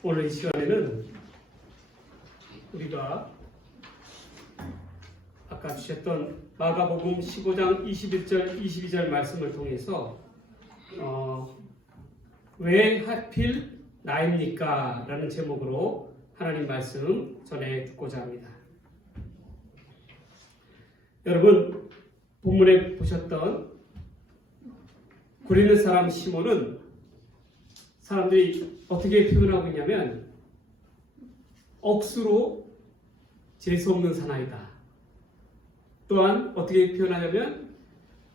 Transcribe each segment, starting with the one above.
오늘 이 시간에는 우리가 아까 주셨던 마가복음 15장 21절 22절 말씀을 통해서 왜 하필 나입니까? 라는 제목으로 하나님 말씀 전해 듣고자 합니다. 여러분, 본문에 보셨던 구레네 사람 시몬은 사람들이 어떻게 표현하고 있냐면 억수로 재수없는 사나이다. 또한 어떻게 표현하냐면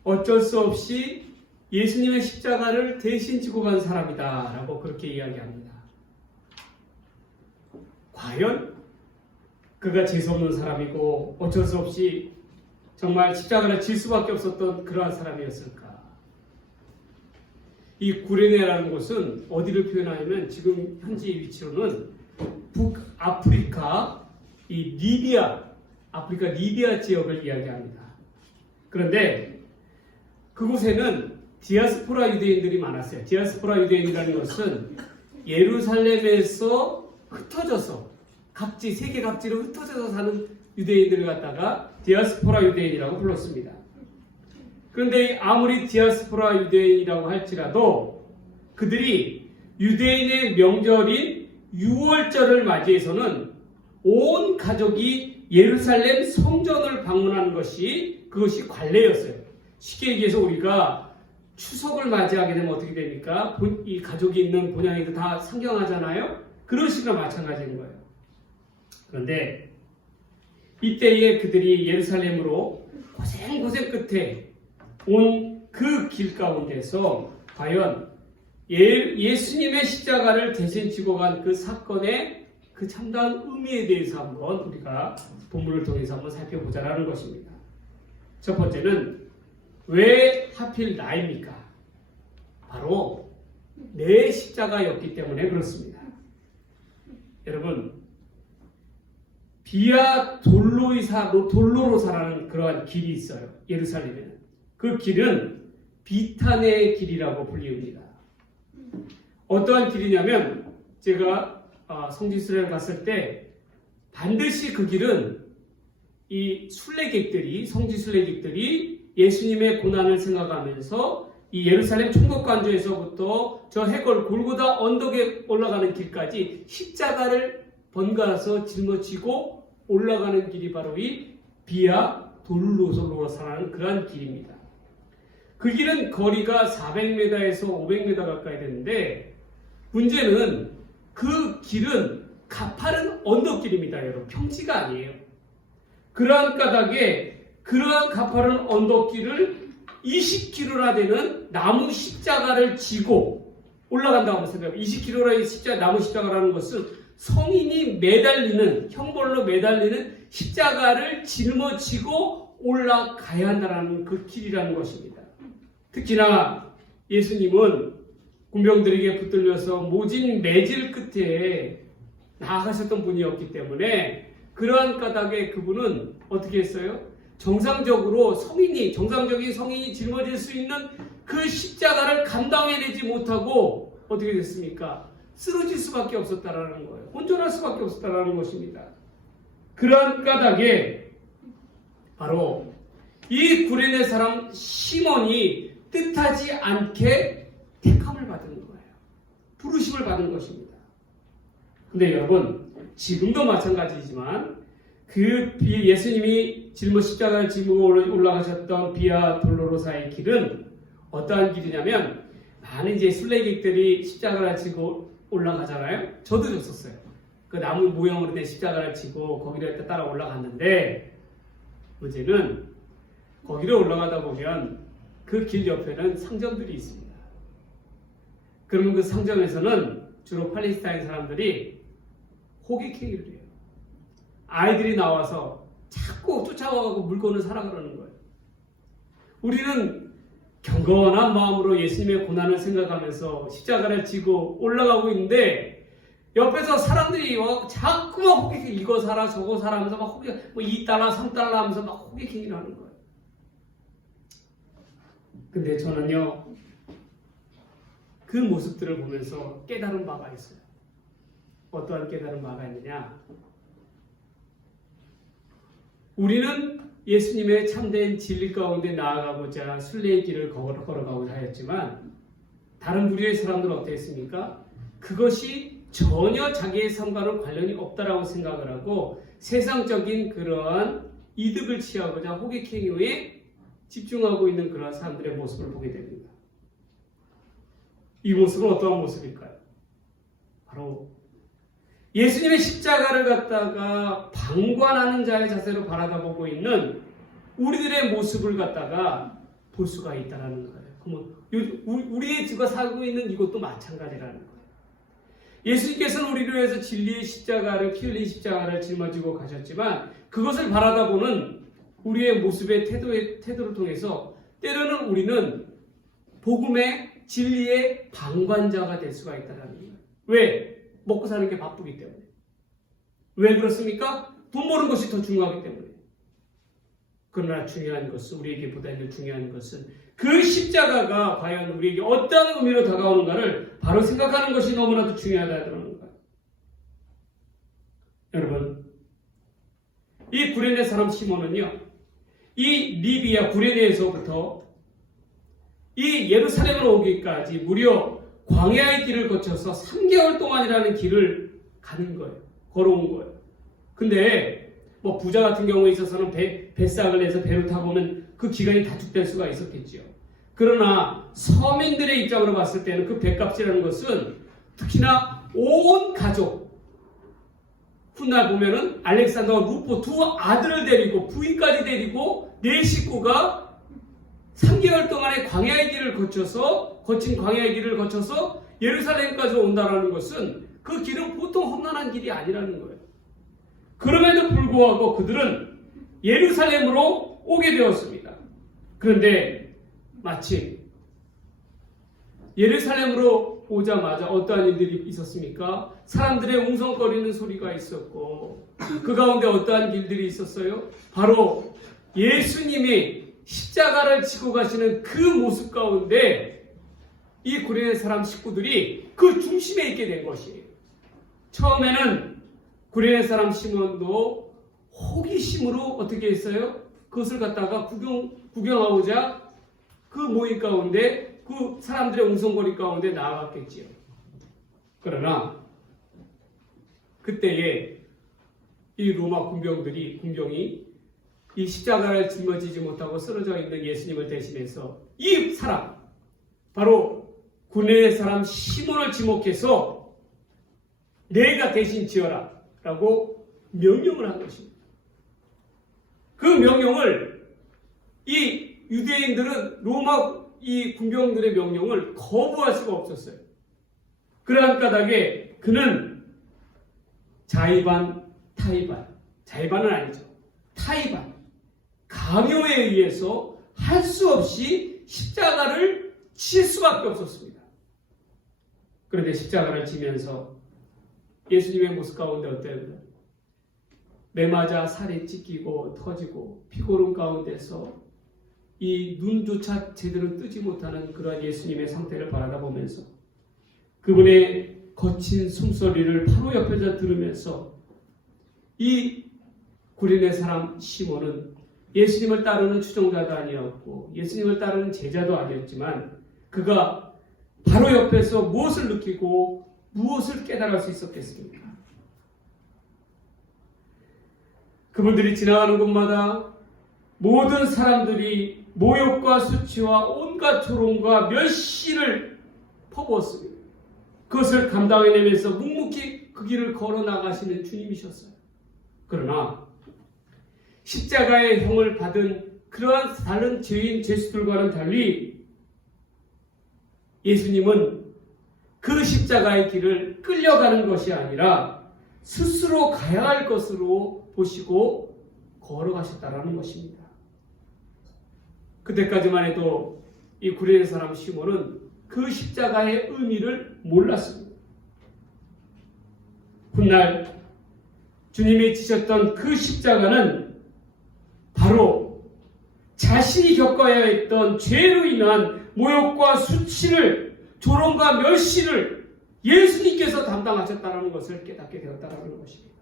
어쩔 수 없이 예수님의 십자가를 대신 지고 간 사람이다 라고 그렇게 이야기합니다. 과연 그가 재수없는 사람이고 어쩔 수 없이 정말 십자가를 질 수밖에 없었던 그러한 사람이었을까? 이 구레네라는 곳은 어디를 표현하냐면 지금 현재의 위치로는 북아프리카 이 아프리카 리비아 지역을 이야기합니다. 그런데 그곳에는 디아스포라 유대인들이 많았어요. 디아스포라 유대인이라는 것은 예루살렘에서 흩어져서 세계 각지로 흩어져서 사는 유대인들을 갖다가 디아스포라 유대인이라고 불렀습니다. 그런데 아무리 디아스포라 유대인이라고 할지라도 그들이 유대인의 명절인 유월절을 맞이해서는 온 가족이 예루살렘 성전을 방문하는 그것이 관례였어요. 쉽게 얘기해서 우리가 추석을 맞이하게 되면 어떻게 됩니까? 이 가족이 있는 본향이 다 상경하잖아요. 그런 식으로 마찬가지인 거예요. 그런데 이때에 그들이 예루살렘으로 고생 끝에 온 그 길 가운데서 과연 예수님의 십자가를 대신 지고 간 그 사건의 그 참다운 의미에 대해서 한번 우리가 본문을 통해서 한번 살펴보자라는 것입니다. 첫 번째는 왜 하필 나입니까? 바로 내 십자가였기 때문에 그렇습니다. 여러분, 비아 돌로로사라는 그러한 길이 있어요. 예루살렘에는. 그 길은 비탄의 길이라고 불립니다. 어떠한 길이냐면 제가 성지순례를 갔을 때 반드시 그 길은 이 성지순례객들이 예수님의 고난을 생각하면서 이 예루살렘 총독관저에서부터 저 해골 골고다 언덕에 올라가는 길까지 십자가를 번갈아서 짊어지고 올라가는 길이 바로 이 비아 돌로로사라는 그러한 길입니다. 그 길은 거리가 400m에서 500m 가까이 되는데 문제는 그 길은 가파른 언덕길입니다. 여러분, 평지가 아니에요. 그러한 까닭에 그러한 가파른 언덕길을 20km나 되는 나무 십자가를 지고 올라간다고 한번 생각해요. 20km의 나무 십자가라는 것은 성인이 형벌로 매달리는 십자가를 짊어지고 올라가야 한다는 그 길이라는 것입니다. 특히나 예수님은 군병들에게 붙들려서 모진 매질 끝에 나아가셨던 분이었기 때문에 그러한 까닭에 그분은 어떻게 했어요? 정상적인 성인이 짊어질 수 있는 그 십자가를 감당해내지 못하고 어떻게 됐습니까? 쓰러질 수밖에 없었다라는 거예요. 혼존할 수밖에 없었다라는 것입니다. 그러한 까닭에 바로 이 구레네 사람 시몬이 뜻하지 않게 택함을 받은 거예요. 부르심을 받은 것입니다. 근데 여러분, 지금도 마찬가지지만 그 예수님이 십자가를 짊고 올라가셨던 비아 돌로로사의 길은 어떠한 길이냐면 많은 이제 순례객들이 십자가를 지고 올라가잖아요. 저도 졌었어요. 그 나무 모형으로 된 십자가를 지고 거기를 따라 올라갔는데 문제는 거기를 올라가다 보면 그 길 옆에는 상점들이 있습니다. 그러면 그 상점에서는 주로 팔레스타인 사람들이 호객행위를 해요. 아이들이 나와서 자꾸 쫓아와서 물건을 사라 그러는 거예요. 우리는 경건한 마음으로 예수님의 고난을 생각하면서 십자가를 지고 올라가고 있는데 옆에서 사람들이 자꾸만 호객행위, 이거 사라 저거 사라 하면서 막 $2, $3 하면서 막 호객행위를 하는 거예요. 근데 저는요, 그 모습들을 보면서 깨달은 바가 있어요. 어떠한 깨달음을 받았느냐? 우리는 예수님의 참된 진리 가운데 나아가고자 순례의 길을 걸어가고자 하였지만 다른 부류의 사람들은 어땠습니까? 그것이 전혀 자기의 삶과는 관련이 없다라고 생각을 하고 세상적인 그러한 이득을 취하고자 호객행위에 집중하고 있는 그러한 사람들의 모습을 보게 됩니다. 이 모습은 어떠한 모습일까요? 바로 예수님의 십자가를 갖다가 방관하는 자의 자세로 바라다보고 있는 우리들의 모습을 갖다가 볼 수가 있다는 거예요. 그러면 우리의 지가 살고 있는 이것도 마찬가지라는 거예요. 예수님께서는 우리를 위해서 진리의 십자가를, 피 흘린 십자가를 짊어지고 가셨지만 그것을 바라다보는 우리의 모습의 태도를 통해서 때로는 우리는 복음의 진리의 방관자가 될 수가 있다는 거예요. 왜? 먹고 사는 게 바쁘기 때문에. 왜 그렇습니까? 돈 버는 것이 더 중요하기 때문에. 그러나 중요한 것은, 우리에게 보다 중요한 것은 그 십자가가 과연 우리에게 어떤 의미로 다가오는가를 바로 생각하는 것이 너무나도 중요하다는 거예요. 여러분, 이 구레네 사람 시몬은요, 이 리비아 구레네에서부터 이 예루살렘으로 오기까지 무려 광야의 길을 거쳐서 3개월 동안이라는 길을 가는 거예요. 걸어온 거예요. 근데 뭐 부자 같은 경우에 있어서는 뱃삭을 내서 배를 타보면 그 기간이 단축될 수가 있었겠죠. 그러나 서민들의 입장으로 봤을 때는 그 배값이라는 것은 특히나 온 가족, 훗날 보면은 알렉산더와 루포 두 아들을 데리고 부인까지 데리고 네 식구가 3개월 동안의 광야의 길을 거친 광야의 길을 거쳐서 예루살렘까지 온다라는 것은 그 길은 보통 험난한 길이 아니라는 거예요. 그럼에도 불구하고 그들은 예루살렘으로 오게 되었습니다. 그런데 마침 예루살렘으로 오자마자 어떠한 일들이 있었습니까? 사람들의 웅성거리는 소리가 있었고 그 가운데 어떠한 길들이 있었어요? 바로 예수님이 십자가를 지고 가시는 그 모습 가운데 이 구레네 사람 식구들이 그 중심에 있게 된 것이에요. 처음에는 구레네 사람 시몬도 호기심으로 어떻게 했어요? 그것을 갖다가 구경하고자 그 모임 가운데 그 사람들의 웅성거리 가운데 나아갔겠지요. 그러나 그때에 이 로마 군병이 이 십자가를 짊어지지 못하고 쓰러져 있는 예수님을 대신해서 이 사람, 바로 구레네 사람 시몬을 지목해서 내가 대신 지어라 라고 명령을 한 것입니다. 그 명령을 이 유대인들은 로마 이 군병들의 명령을 거부할 수가 없었어요. 그러한 까닭에 그는 자의반, 타의반, 자의반은 아니죠. 타의반, 강요에 의해서 할 수 없이 십자가를 칠 수밖에 없었습니다. 그런데 십자가를 지면서 예수님의 모습 가운데 어때요? 매맞아 살이 찢기고 터지고 피고름 가운데서 이 눈조차 제대로 뜨지 못하는 그러한 예수님의 상태를 바라다보면서 그분의 거친 숨소리를 바로 옆에서 들으면서 이 구레네 사람 시몬은 예수님을 따르는 추종자도 아니었고 예수님을 따르는 제자도 아니었지만 그가 바로 옆에서 무엇을 느끼고 무엇을 깨달을 수 있었겠습니까? 그분들이 지나가는 곳마다 모든 사람들이 모욕과 수치와 온갖 조롱과 멸시를 퍼부었습니다. 그것을 감당해내면서 묵묵히 그 길을 걸어 나가시는 주님이셨어요. 그러나 십자가의 형을 받은 그러한 다른 죄수들과는 달리 예수님은 그 십자가의 길을 끌려가는 것이 아니라 스스로 가야 할 것으로 보시고 걸어가셨다라는 것입니다. 그때까지만 해도 이 구레네 사람 시몬은 그 십자가의 의미를 몰랐습니다. 훗날 주님이 지셨던 그 십자가는 바로 자신이 겪어야 했던 죄로 인한 모욕과 수치를, 조롱과 멸시를 예수님께서 다 감당하셨다는 것을 깨닫게 되었다는 것입니다.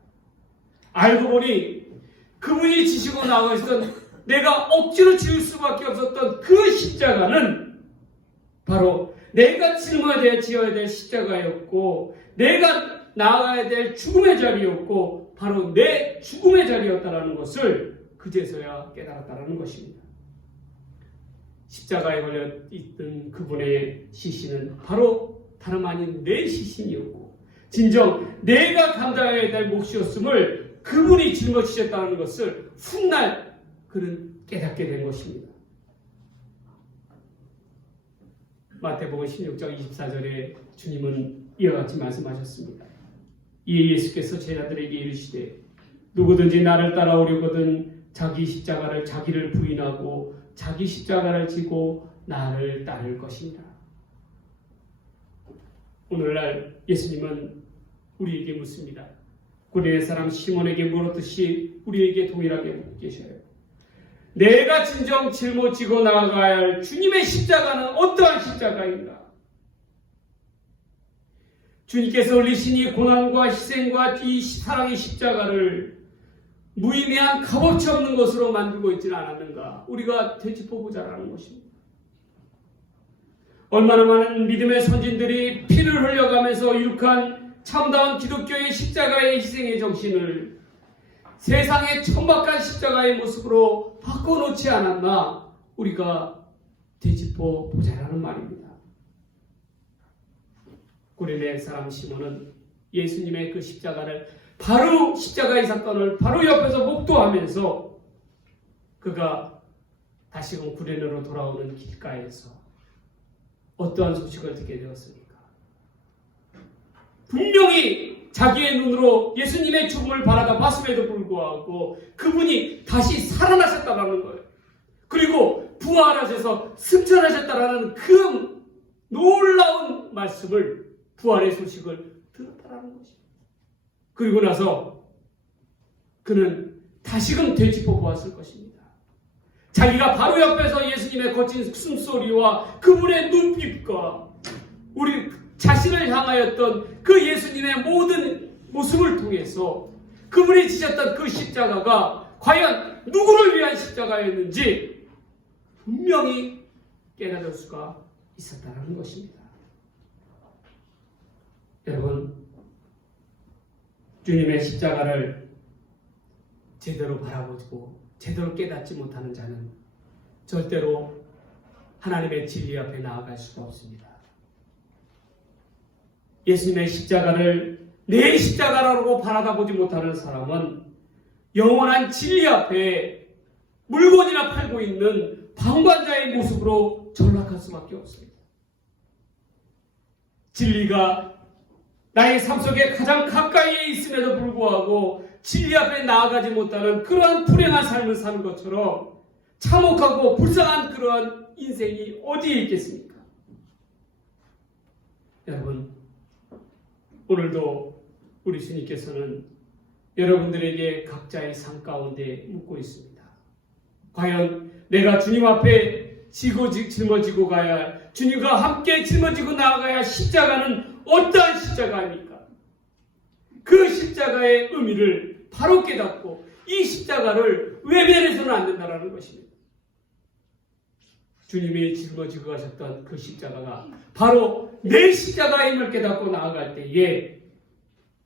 알고 보니 그분이 지시고 나가셨던 내가 억지로 지을 수밖에 없었던 그 십자가는 바로 내가 지어야 될 십자가였고 내가 나아가야 될 죽음의 자리였고 바로 내 죽음의 자리였다는 것을 그제서야 깨달았다는 것입니다. 십자가에 걸려 있던 그분의 시신은 바로 다름 아닌 내 시신이었고 진정 내가 감당해야 될 몫이었음을 그분이 짊어지셨다는 것을 훗날 그는 깨닫게 된 것입니다. 마태복음 16장 24절에 주님은 이와 같이 말씀하셨습니다. 이에 예수께서 제자들에게 이르시되 누구든지 나를 따라오려거든 자기 십자가를 자기를 부인하고 자기 십자가를 지고 나를 따를 것이니라. 오늘날 예수님은 우리에게 묻습니다. 구레네 사람 시몬에게 물었듯이 우리에게 동일하게 묻고 계셔요. 내가 진정 짊어지고 나아가야 할 주님의 십자가는 어떠한 십자가인가? 주님께서 흘리신 이 고난과 희생과 이 사랑의 십자가를 무의미한 값어치 없는 것으로 만들고 있지는 않았는가? 우리가 되짚어보자라는 것입니다. 얼마나 많은 믿음의 선진들이 피를 흘려가면서 이룩한 참다운 기독교의 십자가의 희생의 정신을 세상의 천박한 십자가의 모습으로 바꿔놓지 않았나 우리가 되짚어보자라는 말입니다. 구레네 사람 시몬은 예수님의 그 십자가를 바로 십자가의 사건을 바로 옆에서 목도하면서 그가 다시금 구레네로 돌아오는 길가에서 어떠한 소식을 듣게 되었습니까? 분명히 자기의 눈으로 예수님의 죽음을 바라다 봤음에도 불구하고 그분이 다시 살아나셨다는 거예요. 그리고 부활하셔서 승천하셨다는 그 놀라운 말씀을 부활의 소식을 들었다는 것입니다. 그리고 나서 그는 다시금 되짚어 보았을 것입니다. 자기가 바로 옆에서 예수님의 거친 숨소리와 그분의 눈빛과 우리 자신을 향하였던 그 예수님의 모든 모습을 통해서 그분이 지셨던 그 십자가가 과연 누구를 위한 십자가였는지 분명히 깨달을 수가 있었다는 것입니다. 여러분, 주님의 십자가를 제대로 바라보고 제대로 깨닫지 못하는 자는 절대로 하나님의 진리 앞에 나아갈 수가 없습니다. 예수님의 십자가를 내 십자가라고 바라다보지 못하는 사람은 영원한 진리 앞에 물건이나 팔고 있는 방관자의 모습으로 전락할 수밖에 없습니다. 진리가 나의 삶 속에 가장 가까이에 있음에도 불구하고 진리 앞에 나아가지 못하는 그러한 불행한 삶을 사는 것처럼 참혹하고 불쌍한 그러한 인생이 어디에 있겠습니까? 여러분, 오늘도 우리 주님께서는 여러분들에게 각자의 삶 가운데 묻고 있습니다. 과연 내가 주님 앞에 짊어지고 가야 할, 주님과 함께 짊어지고 나아가야 할 십자가는 어떠한 십자가입니까? 그 십자가의 의미를 바로 깨닫고 이 십자가를 외면해서는 안 된다는 것입니다. 주님이 짊어지고 가셨던 그 십자가가 바로 내 십자가임을 깨닫고 나아갈 때에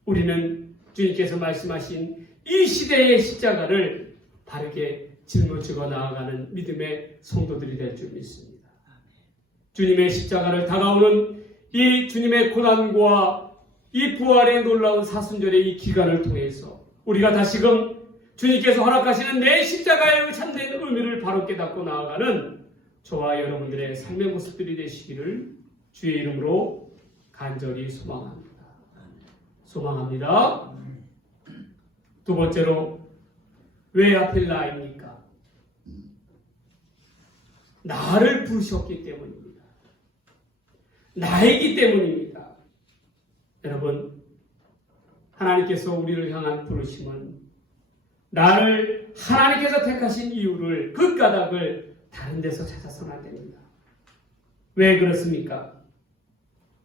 우리는 주님께서 말씀하신 이 시대의 십자가를 바르게 짊어지고 나아가는 믿음의 성도들이 될 줄 믿습니다. 주님의 십자가를 다가오는 이 주님의 고난과 이 부활의 놀라운 사순절의 이 기간을 통해서 우리가 다시금 주님께서 허락하시는 내 십자가의 참된 의미를 바로 깨닫고 나아가는 저와 여러분들의 삶의 모습들이 되시기를 주의 이름으로 간절히 소망합니다. 소망합니다. 두 번째로, 왜 하필 나입니까? 나를 부르셨기 때문입니다. 나이기 때문입니다. 여러분, 하나님께서 우리를 향한 부르심은 나를 하나님께서 택하신 이유를, 그 까닭을 다른 데서 찾아서는 안 됩니다. 왜 그렇습니까?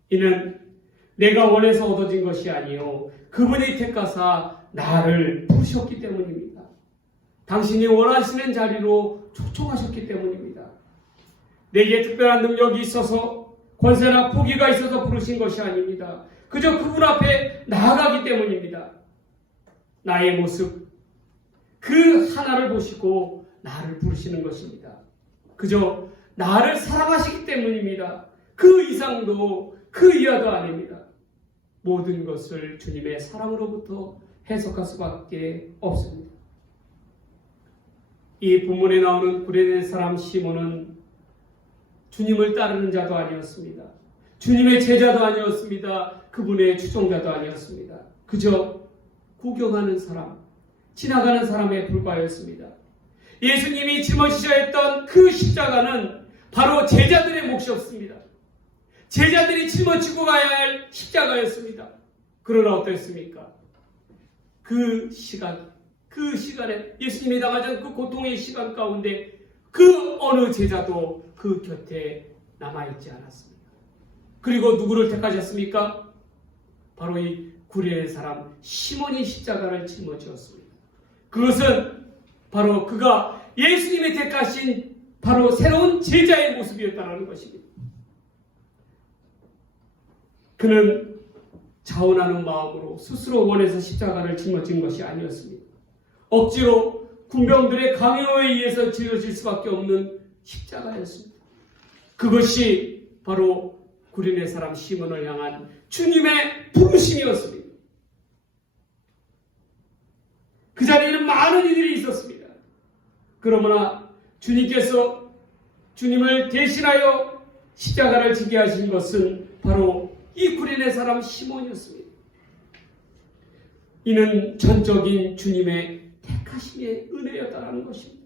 이는 내가 원해서 얻어진 것이 아니요 그분이 택하사 나를 부르셨기 때문입니다. 당신이 원하시는 자리로 초청하셨기 때문입니다. 내게 특별한 능력이 있어서 권세나 포기가 있어서 부르신 것이 아닙니다. 그저 그분 앞에 나아가기 때문입니다. 나의 모습 그 하나를 보시고 나를 부르시는 것입니다. 그저 나를 사랑하시기 때문입니다. 그 이상도 그 이하도 아닙니다. 모든 것을 주님의 사랑으로부터 해석할 수밖에 없습니다. 이 본문에 나오는 구레네 사람 시몬은 주님을 따르는 자도 아니었습니다. 주님의 제자도 아니었습니다. 그분의 추종자도 아니었습니다. 그저 구경하는 사람, 지나가는 사람에 불과하였습니다. 예수님이 짊어지셔야 했던 그 십자가는 바로 제자들의 몫이었습니다. 제자들이 짊어지고 가야 할 십자가였습니다. 그러나 어땠습니까? 그 시간에 예수님이 당하던 그 고통의 시간 가운데 그 어느 제자도 그 곁에 남아있지 않았습니다. 그리고 누구를 택하셨습니까? 바로 이 구레네 사람 시몬이 십자가를 짊어지었습니다. 그것은 바로 그가 예수님이 택하신 바로 새로운 제자의 모습이었다는 것입니다. 그는 자원하는 마음으로 스스로 원해서 십자가를 짊어진 것이 아니었습니다. 억지로 군병들의 강요에 의해서 지어질 수밖에 없는 십자가였습니다. 그것이 바로 구레네 사람 시몬을 향한 주님의 부르심이었습니다. 그 자리에는 많은 이들이 있었습니다. 그러나 주님께서 주님을 대신하여 십자가를 지게 하신 것은 바로 이 구레네 사람 시몬이었습니다. 이는 전적인 주님의 택하심의 은혜였다는 것입니다.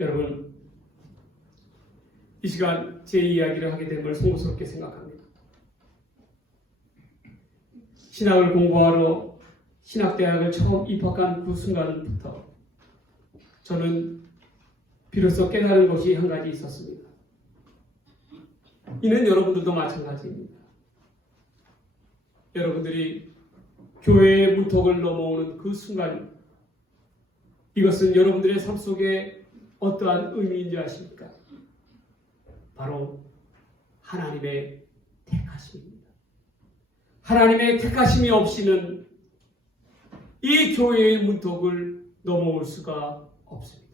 여러분, 이 시간 제 이야기를 하게 된 걸 송구스럽게 생각합니다. 신학을 공부하러 신학대학을 처음 입학한 그 순간부터 저는 비로소 깨달은 것이 한 가지 있었습니다. 이는 여러분들도 마찬가지입니다. 여러분들이 교회의 문턱을 넘어오는 그 순간, 이것은 여러분들의 삶 속에 어떠한 의미인지 아십니까? 바로 하나님의 택하심입니다. 하나님의 택하심이 없이는 이 교회의 문턱을 넘어올 수가 없습니다.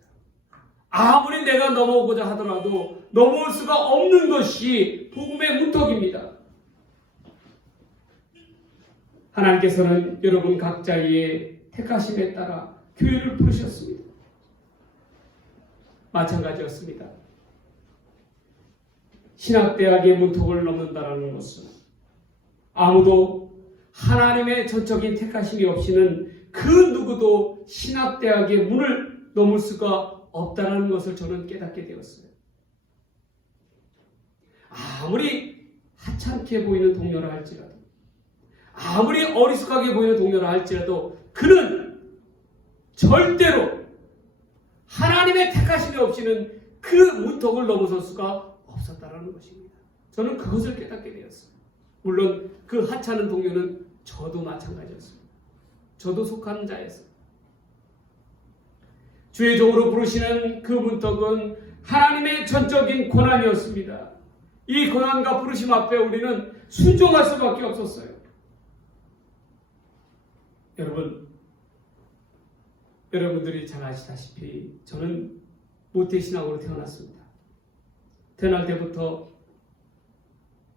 아무리 내가 넘어오고자 하더라도 넘어올 수가 없는 것이 복음의 문턱입니다. 하나님께서는 여러분 각자의 택하심에 따라 교회를 부르셨습니다. 마찬가지였습니다. 신학대학의 문턱을 넘는다는 것은 아무도 하나님의 전적인 택하심이 없이는 그 누구도 신학대학의 문을 넘을 수가 없다는 것을 저는 깨닫게 되었어요. 아무리 하찮게 보이는 동료라 할지라도, 아무리 어리숙하게 보이는 동료라 할지라도 그는 절대로 하나님의 택하심이 없이는 그 문턱을 넘어설 수가 없었다는 것입니다. 저는 그것을 깨닫게 되었어요. 물론 그 하찮은 동료는 저도 마찬가지였습니다. 저도 속하는 자였어요. 주의 종으로 부르시는 그 문턱은 하나님의 전적인 권한이었습니다. 이 권한과 부르심 앞에 우리는 순종할 수밖에 없었어요. 여러분들이 잘 아시다시피 저는 모태신앙으로 태어났습니다. 태어날 때부터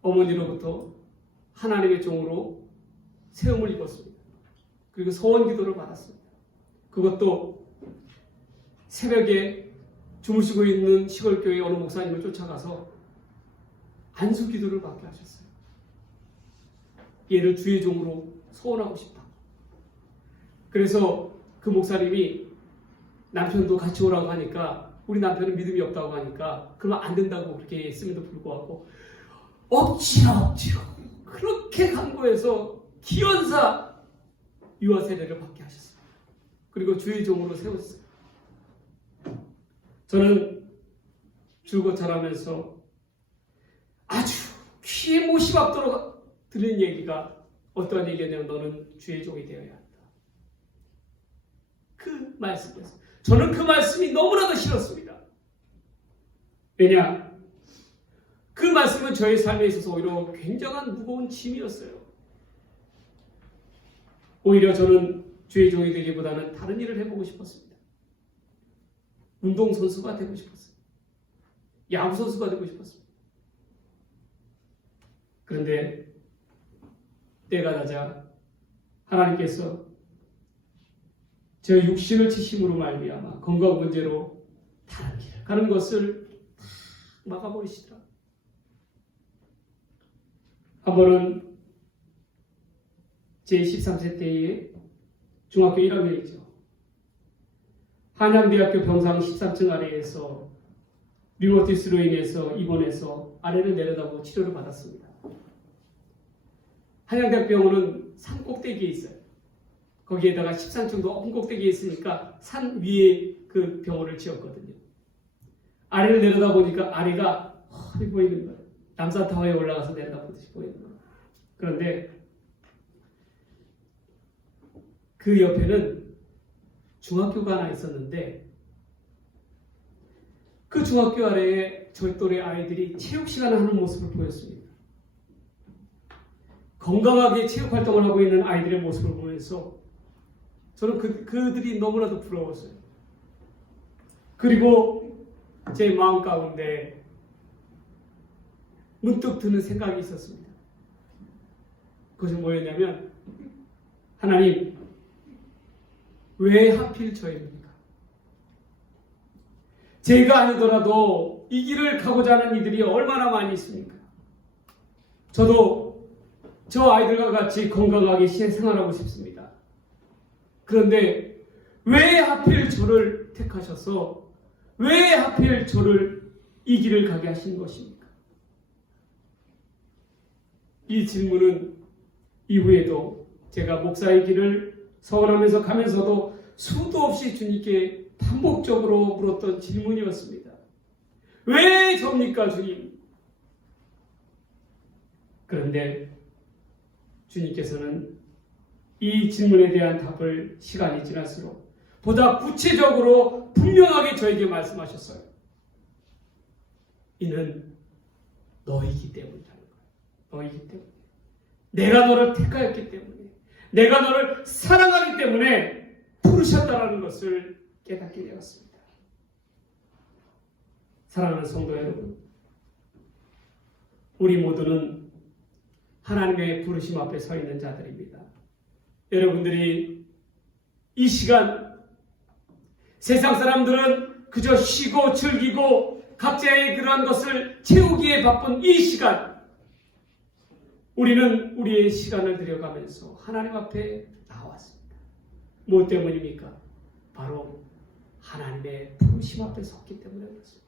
어머니로부터 하나님의 종으로 세움을 입었습니다. 그리고 서원기도를 받았습니다. 그것도 새벽에 주무시고 있는 시골교회 어느 목사님을 쫓아가서 안수기도를 받게 하셨어요. 얘를 주의 종으로 소원하고 싶다. 그래서 그 목사님이 남편도 같이 오라고 하니까 우리 남편은 믿음이 없다고 하니까 그러면 안 된다고 그렇게 했음에도 불구하고 억지로 그렇게 간구해서 기원사 유아 세례를 받게 하셨어요. 그리고 주의 종으로 세웠어요. 저는 줄곧 자라면서 아주 귀에 못이 박도록 들린 얘기가 어떠한 얘기냐면 너는 주의 종이 되어야 한다. 그 말씀이었어요. 저는 그 말씀이 너무나도 싫었습니다. 왜냐? 그 말씀은 저의 삶에 있어서 오히려 굉장한 무거운 짐이었어요. 오히려 저는 주의 종이 되기보다는 다른 일을 해보고 싶었습니다. 운동선수가 되고 싶었어요. 야구선수가 되고 싶었습니다. 그런데 때가 나자 하나님께서 저 육신을 치심으로 말미암아 건강 문제로 다른 길을 가는 것을 다 막아버리시더라. 한 번은 제 13세 때에 중학교 1학년이죠. 한양대학교 병상 13층 아래에서 류마티스로 인해서 입원해서 아래를 내려다보고 치료를 받았습니다. 한양대학 병원은 산 꼭대기에 있어요. 거기에다가 13층도 높은 꼭대기에 있으니까 산 위에 그 병원을 지었거든요. 아래를 내려다보니까 아래가 험히 보이는 거예요. 남산타워에 올라가서 내려다보듯이 보이는 거예요. 그런데 그 옆에는 중학교가 하나 있었는데 그 중학교 아래에 저희 또래 아이들이 체육 시간을 하는 모습을 보였습니다. 건강하게 체육 활동을 하고 있는 아이들의 모습을 보면서 저는 그들이 너무나도 부러웠어요. 그리고 제 마음 가운데 문득 드는 생각이 있었습니다. 그것은 뭐였냐면 하나님, 왜 하필 저입니까? 제가 아니더라도 이 길을 가고자 하는 이들이 얼마나 많이 있습니까? 저도 저 아이들과 같이 건강하게 생활하고 싶습니다. 그런데 왜 하필 저를 택하셔서 왜 하필 저를 이 길을 가게 하신 것입니까? 이 질문은 이후에도 제가 목사의 길을 서원하면서 가면서도 수도 없이 주님께 반복적으로 물었던 질문이었습니다. 왜 접니까, 주님? 그런데 주님께서는 이 질문에 대한 답을 시간이 지날수록 보다 구체적으로 분명하게 저에게 말씀하셨어요. 이는 너이기 때문이라는 거예요. 너이기 때문에. 내가 너를 택하였기 때문에. 내가 너를 사랑하기 때문에 부르셨다는 것을 깨닫게 되었습니다. 사랑하는 성도 여러분, 우리 모두는 하나님의 부르심 앞에 서 있는 자들입니다. 여러분들이 이 시간 세상 사람들은 그저 쉬고 즐기고 각자의 그러한 것을 채우기에 바쁜 이 시간, 우리는 우리의 시간을 들여가면서 하나님 앞에 나왔습니다. 무엇 때문입니까? 바로 하나님의 부르심 앞에 섰기 때문에 그렇습니다.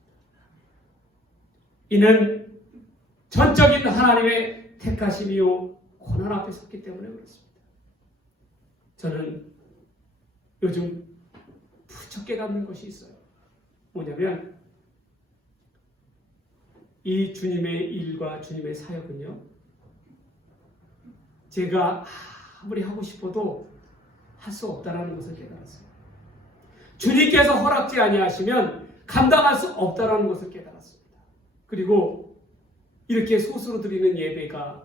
이는 전적인 하나님의 택하심이요 고난 앞에 섰기 때문에 그렇습니다. 저는 요즘 부쩍 깨닫는 것이 있어요. 뭐냐면 이 주님의 일과 주님의 사역은요, 제가 아무리 하고 싶어도 할 수 없다는 것을 깨달았어요. 주님께서 허락지 아니하시면 감당할 수 없다는 것을 깨달았습니다. 그리고 이렇게 소수로 드리는 예배가,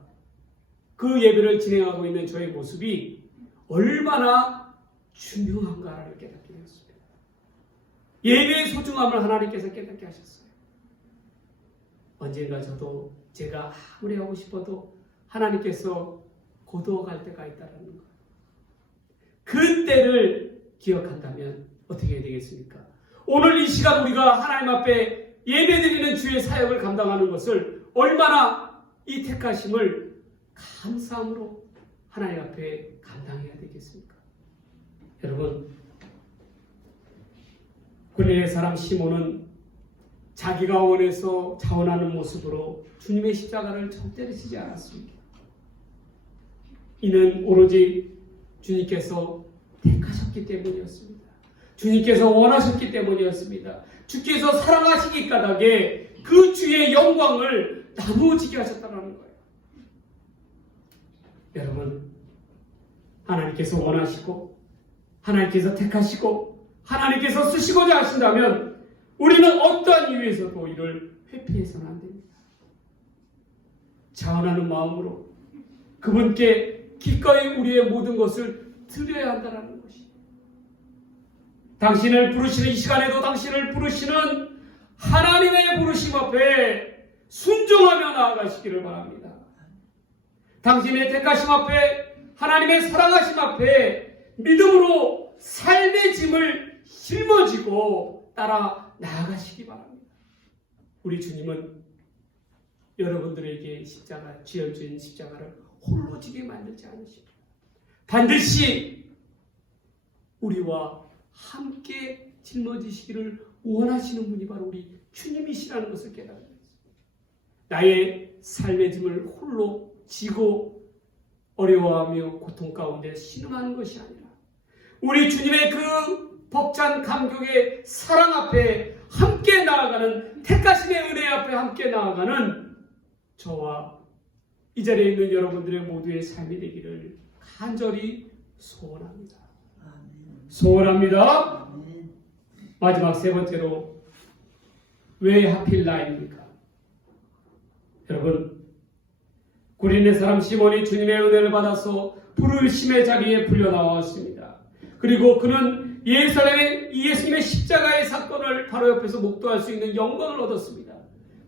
그 예배를 진행하고 있는 저의 모습이 얼마나 중요한가를 깨닫게 되었습니다. 예배의 소중함을 하나님께서 깨닫게 하셨어요. 언젠가 저도 제가 아무리 하고 싶어도 하나님께서 고도갈 때가 있다는 것. 그때를 기억한다면 어떻게 해야 되겠습니까? 오늘 이 시간 우리가 하나님 앞에 예배드리는 주의 사역을 감당하는 것을 얼마나 이 택하심을 감사함으로 하나님 앞에 감당해야 되겠습니까? 여러분, 구레네 사람 시몬은 자기가 원해서 자원하는 모습으로 주님의 십자가를 절대로 지지 않았습니다. 이는 오로지 주님께서 택하셨기 때문이었습니다. 주님께서 원하셨기 때문이었습니다. 주께서 사랑하시기 까닭에 그 주의 영광을 나누어지게 하셨다는 거예요. 여러분, 하나님께서 원하시고 하나님께서 택하시고 하나님께서 쓰시고자 하신다면 우리는 어떠한 이유에서도 이를 회피해서는 안 됩니다. 자원하는 마음으로 그분께 기꺼이 우리의 모든 것을 드려야 한다는 것이, 당신을 부르시는 이 시간에도 당신을 부르시는 하나님의 부르심 앞에 순종하며 나아가시기를 바랍니다. 당신의 택하심 앞에, 하나님의 사랑하심 앞에 믿음으로 삶의 짐을 짊어지고 따라 나아가시기 바랍니다. 우리 주님은 여러분들에게 십자가, 쥐어진 십자가를 홀로 지게 만들지 않으십니다. 반드시 우리와 함께 짊어지시기를 원하시는 분이 바로 우리 주님이시라는 것을 깨달습니다. 나의 삶의 짐을 홀로 지고 어려워하며 고통 가운데 신음하는 것이 아니라 우리 주님의 그 벅찬 감격의 사랑 앞에 함께 나아가는, 택하심의 은혜 앞에 함께 나아가는 저와 이 자리에 있는 여러분들의 모두의 삶이 되기를 간절히 소원합니다. 소원합니다. 마지막 세 번째로, 왜 하필 나입니까? 여러분, 구린의 사람 시몬이 주님의 은혜를 받아서 부르심의 자리에 불려 나왔습니다. 그리고 그는 예루살렘의 예수님의 십자가의 사건을 바로 옆에서 목도할 수 있는 영광을 얻었습니다.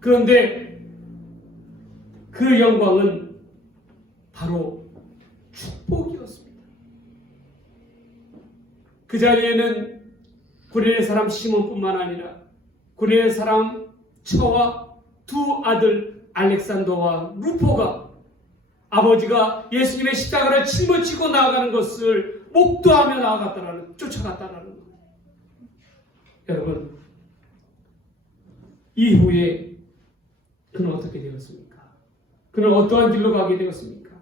그런데 그 영광은 바로 축복이었습니다. 그 자리에는 구린의 사람 시몬뿐만 아니라 구린의 사람 처와 두 아들 알렉산더와 루포가 아버지가 예수님의 십자가를 짊어지고 나아가는 것을 목도하며 쫓아갔다라는 거예요. 여러분, 이후에 그는 어떻게 되었습니까? 그는 어떠한 길로 가게 되었습니까?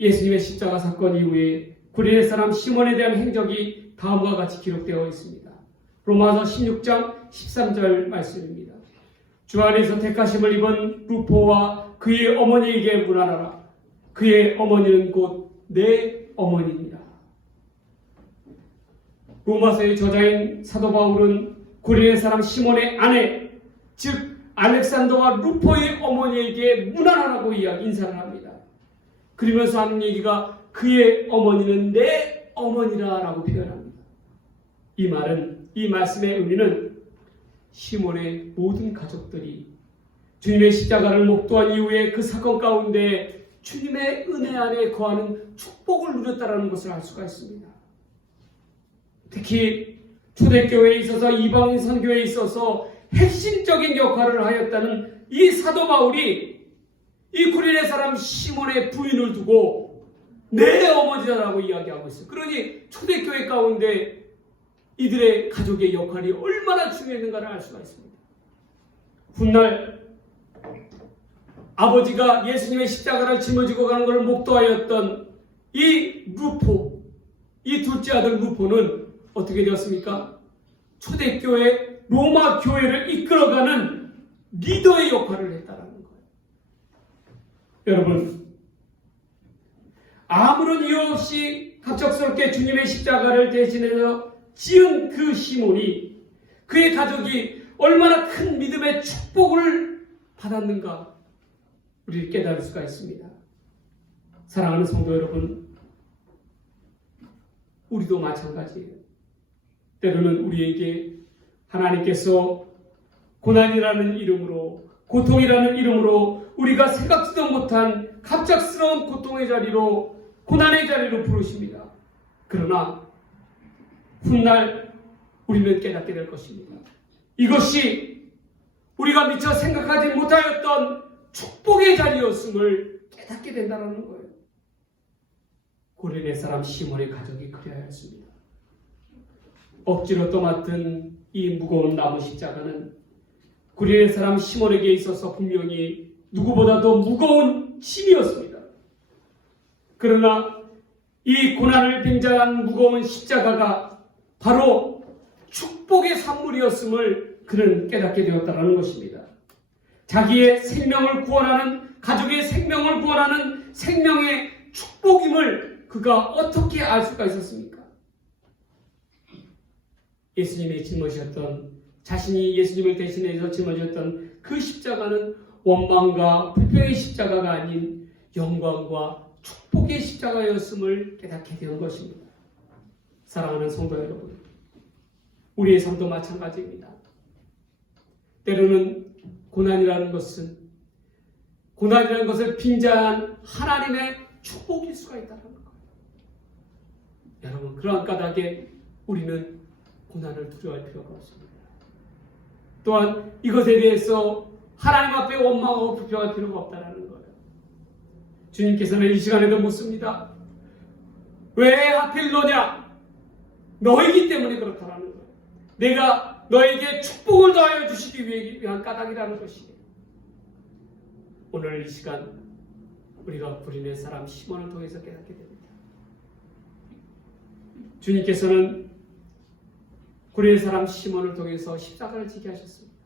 예수님의 십자가 사건 이후에 구린의 사람 시몬에 대한 행적이 다음과 같이 기록되어 있습니다. 로마서 16장 13절 말씀입니다. 주 안에서 택하심을 입은 루포와 그의 어머니에게 문안하라. 그의 어머니는 곧 내 어머니니라. 로마서의 저자인 사도 바울은 구린의 사람 시몬의 아내, 즉 알렉산더와 루포의 어머니에게 문안하라고 인사를 합니다. 그러면서 하는 얘기가 그의 어머니는 내 어머니라 라고 표현합니다. 이 말은, 이 말씀의 의미는 시몬의 모든 가족들이 주님의 십자가를 목도한 이후에 그 사건 가운데 주님의 은혜 안에 거하는 축복을 누렸다는 것을 알 수가 있습니다. 특히 초대교회에 있어서, 이방인 선교에 있어서 핵심적인 역할을 하였다는 이 사도 바울이 이 구린의 사람 시몬의 부인을 두고 내 어머니라고 이야기하고 있어요. 그러니 초대교회 가운데 이들의 가족의 역할이 얼마나 중요했는가를 알 수가 있습니다. 훗날 아버지가 예수님의 십자가를 짊어지고 가는 것을 목도하였던 이 루포, 이 둘째 아들 루포는 어떻게 되었습니까? 초대교회 로마 교회를 이끌어가는 리더의 역할을 했다는 거예요. 여러분, 아무런 이유 없이 갑작스럽게 주님의 십자가를 대신해서 지은 그 시몬이, 그의 가족이 얼마나 큰 믿음의 축복을 받았는가 우리를 깨달을 수가 있습니다. 사랑하는 성도 여러분, 우리도 마찬가지예요. 때로는 우리에게 하나님께서 고난이라는 이름으로, 고통이라는 이름으로 우리가 생각지도 못한 갑작스러운 고통의 자리로, 고난의 자리로 부르십니다. 그러나 훗날 우리는 깨닫게 될 것입니다. 이것이 우리가 미처 생각하지 못하였던 축복의 자리였음을 깨닫게 된다는 거예요. 구린의 사람 시몬의 가족이 그래야 했습니다. 억지로 떠맡은 이 무거운 나무 십자가는 구린의 사람 시몬에게 있어서 분명히 누구보다도 무거운 짐이었습니다. 그러나 이 고난을 빙자한 무거운 십자가가 바로 축복의 산물이었음을 그는 깨닫게 되었다는 것입니다. 자기의 생명을 구원하는, 가족의 생명을 구원하는 생명의 축복임을 그가 어떻게 알 수가 있었습니까? 예수님의 짊어지셨던, 자신이 예수님을 대신해서 짊어지셨던 그 십자가는 원망과 불평의 십자가가 아닌 영광과 축복의 십자가였음을 깨닫게 된 것입니다. 사랑하는 성도 여러분, 우리의 삶도 마찬가지입니다. 때로는 고난이라는 것을 빙자한 하나님의 축복일 수가 있다는 거예요. 여러분, 그러한 까닭에 우리는 고난을 두려워할 필요가 없습니다. 또한 이것에 대해서 하나님 앞에 원망하고 불평할 필요가 없다는 거예요. 주님께서는 이 시간에도 묻습니다. 왜 하필 너냐? 너이기 때문에 그렇다라는 거예요. 내가 너에게 축복을 더하여 주시기 위한 까닭이라는 것이에요. 오늘 이 시간 우리가 구린의 사람 시몬을 통해서 깨닫게 됩니다. 주님께서는 구린의 사람 시몬을 통해서 십자가를 지게 하셨습니다.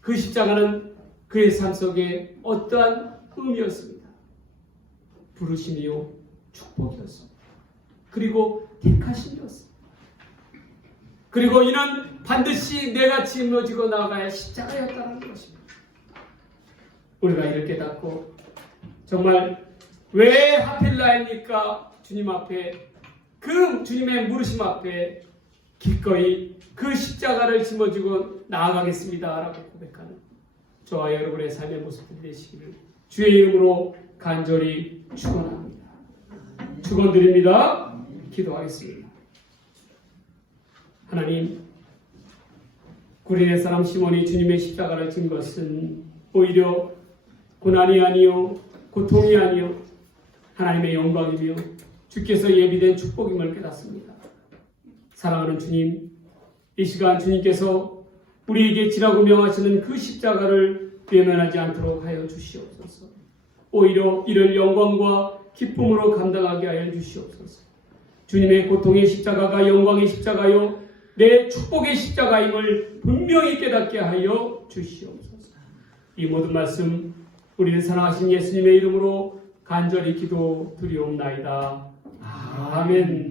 그 십자가는 그의 삶 속에 어떠한 의미였습니다. 부르심이요 축복이었습니다. 그리고 택하심이었습니다. 그리고 이는 반드시 내가 짊어지고 나가야 십자가였다는 것입니다. 우리가 이를 깨닫고 정말 왜 하필 나입니까? 주님 앞에, 그 주님의 물으심 앞에 기꺼이 그 십자가를 짊어지고 나아가겠습니다 라고 고백하는 저와 여러분의 삶의 모습들이 되시기를 주의 이름으로 간절히 축원합니다. 축원드립니다. 기도하겠습니다. 하나님, 구린의 사람 시몬이 주님의 십자가를 진 것은 오히려 고난이 아니요 고통이 아니요 하나님의 영광이며 주께서 예비된 축복임을 깨닫습니다. 사랑하는 주님, 이 시간 주님께서 우리에게 지라고 명하시는 그 십자가를 외면하지 않도록 하여 주시옵소서. 오히려 이를 영광과 기쁨으로 감당하게 하여 주시옵소서. 주님의 고통의 십자가가 영광의 십자가요 내 축복의 십자가임을 분명히 깨닫게 하여 주시옵소서. 이 모든 말씀 우리를 사랑하신 예수님의 이름으로 간절히 기도 드리옵나이다. 아멘.